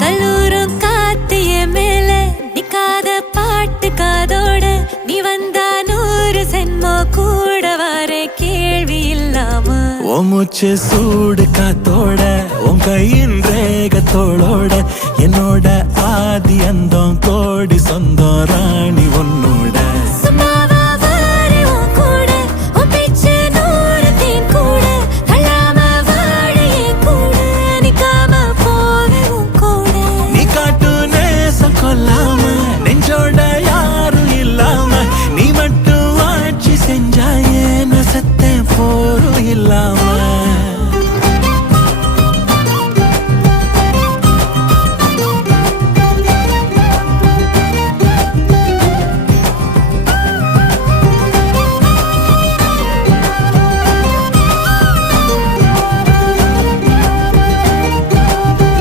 கல்லூரும் காத்திய மேல நிக்காத பாட்டு காதோட நீ வந்தா 100 சென்மோ கூட வர கேள்வி இல்லாம மூச்சு சூடு காத்தோட உன் கையின் ரேகத்தோளோட என்னோட ஆதி அந்தம்